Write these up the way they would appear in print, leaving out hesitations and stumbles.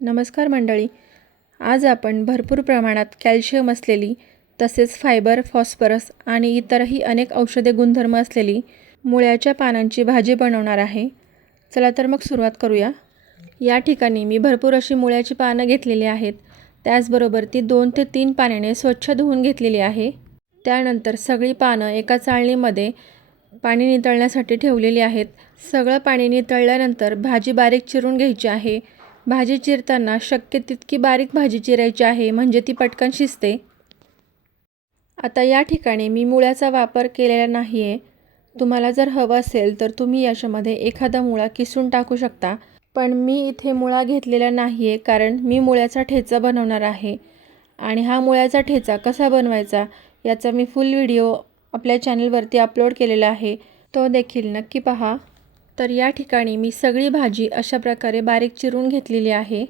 नमस्कार मंडळी, आज आपण भरपूर प्रमाणात कॅल्शियम असलेली तसेच फायबर, फॉस्फरस आणि इतरही अनेक औषधी गुणधर्म असलेली मुळ्याच्या पानांची भाजी बनवणार आहे। चला तर मग सुरुवात करूया। या ठिकाणी मी भरपूर अशी मुळ्याची पानं घेतलेली आहेत। त्याचबरोबर ती 2 ते 3 पाण्याने स्वच्छ धुवून घेतलेली आहे। त्यानंतर सगळी पानं एका चाळणीमध्ये पाणी नितळण्यासाठी ठेवलेली आहेत। सगळं पाणी नितळल्यानंतर भाजी बारीक चिरून घ्यायची आहे। भाजी चिरताना शक्य तितकी बारीक भाजी चिरायची आहे, म्हणजे ती पटकन शिजते। आता या ठिकाणी मी मुळ्याचा वापर केलेला नाही आहे। तुम्हाला जर हवं असेल तर तुम्ही याच्यामध्ये एखादा मुळा किसून टाकू शकता, पण मी इथे मुळा घेतलेला नाही आहे, कारण मी मुळ्याचा ठेचा बनवणार आहे। आणि हा मुळ्याचा ठेचा कसा बनवायचा याचा मी फुल व्हिडिओ आपल्या चॅनलवरती अपलोड केलेला आहे, तो देखील नक्की पहा। तर या ठिकाणी मी सगळी भाजी अशा प्रकारे बारीक चिरून घेतलेली आहे।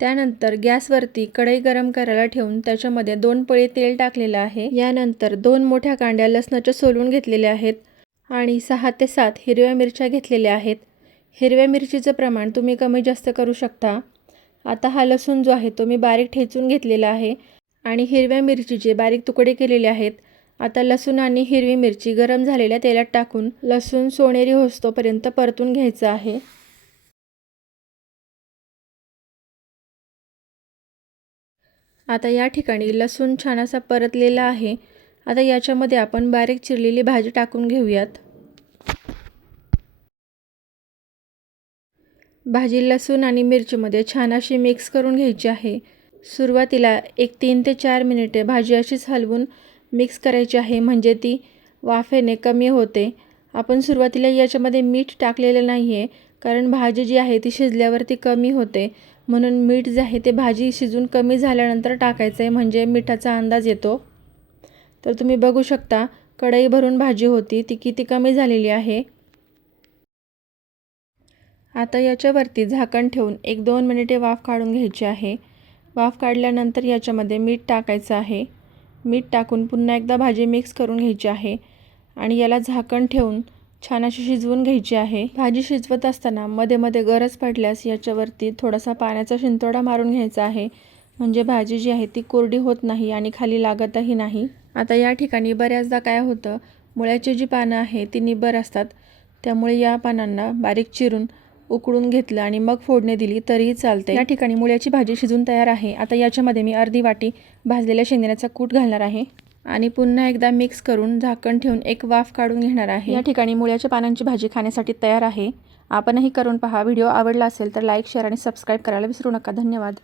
त्यानंतर गॅसवरती कढई गरम करायला ठेवून त्याच्यामध्ये 2 पळी तेल टाकलेलं आहे। यानंतर 2 मोठ्या कांड्या लसणाच्या सोलून घेतलेल्या आहेत आणि 6 ते 7 हिरव्या मिरच्या घेतलेल्या आहेत। हिरव्या मिरचीचं प्रमाण तुम्ही कमी जास्त करू शकता। आता हा लसूण जो आहे तो मी बारीक ठेचून घेतलेला आहे आणि हिरव्या मिरचीचे बारीक तुकडे केलेले आहेत। आता लसूण आणि हिरवी मिरची गरम झालेल्या तेलात टाकून लसूण सोनेरी होईस्तोपर्यंत परतून घ्यायचं आहे। आता या ठिकाणी लसूण छान असा परतलेला आहे। आता याच्यामध्ये आपण बारीक चिरलेली भाजी टाकून घेऊयात। भाजी लसूण आणि मिरचीमध्ये छान अशी मिक्स करून घ्यायची आहे। सुरुवातीला 3 ते 4 मिनिटे भाजी अशीच हलवून मिक्स करायची आहे, म्हणजे ती वाफेने कमी होते। आपण सुरुवातीला याच्यामध्ये मीठ टाकलेलं नाही आहे, कारण भाजी जी आहे ती शिजल्यावरती कमी होते, म्हणून मीठ जे आहे ते भाजी शिजून कमी झाल्यानंतर टाकायचं आहे, म्हणजे मिठाचा अंदाज येतो। तर तुम्ही बघू शकता कढई भरून भाजी होती ती किती कमी झालेली आहे। आता याच्यावरती झाकण ठेवून 1-2 मिनिटे वाफ काढून घ्यायची आहे। वाफ काढल्यानंतर याच्यामध्ये मीठ टाकायचं आहे। मीठ टाकून पुन्हा एकदा भाजी मिक्स करून घ्यायची आहे आणि याला झाकण ठेवून छान अशी शिजवून घ्यायची आहे। भाजी शिजवत असताना मध्ये मध्ये गरज पडल्यास याच्यावरती थोडासा पाण्याचा शिंतोडा मारून घ्यायचा आहे, म्हणजे भाजी जी आहे ती कोरडी होत नाही आणि खाली लागतही नाही। आता या ठिकाणी बऱ्याचदा काय होतं, मुळ्याची जी पानं आहे ती निब्बर असतात, त्यामुळे या पानांना बारीक चिरून उकळून घेतलं आणि मग फोडणी दिली तरीही चालते। या ठिकाणी मुळ्याची भाजी शिजून तयार आहे। आता याच्यामध्ये मी अर्धी वाटी भाजलेल्या शेंगदाण्याचा कूट घालणार आहे आणि पुन्हा एकदा मिक्स करून झाकण ठेवून एक वाफ काढून घेणार आहे। या ठिकाणी मुळ्याच्या पानांची भाजी खाण्यासाठी तयार आहे। आपणही करून पहा। व्हिडिओ आवडला असेल तर लाईक, शेअर आणि सबस्क्राईब करायला विसरू नका। धन्यवाद।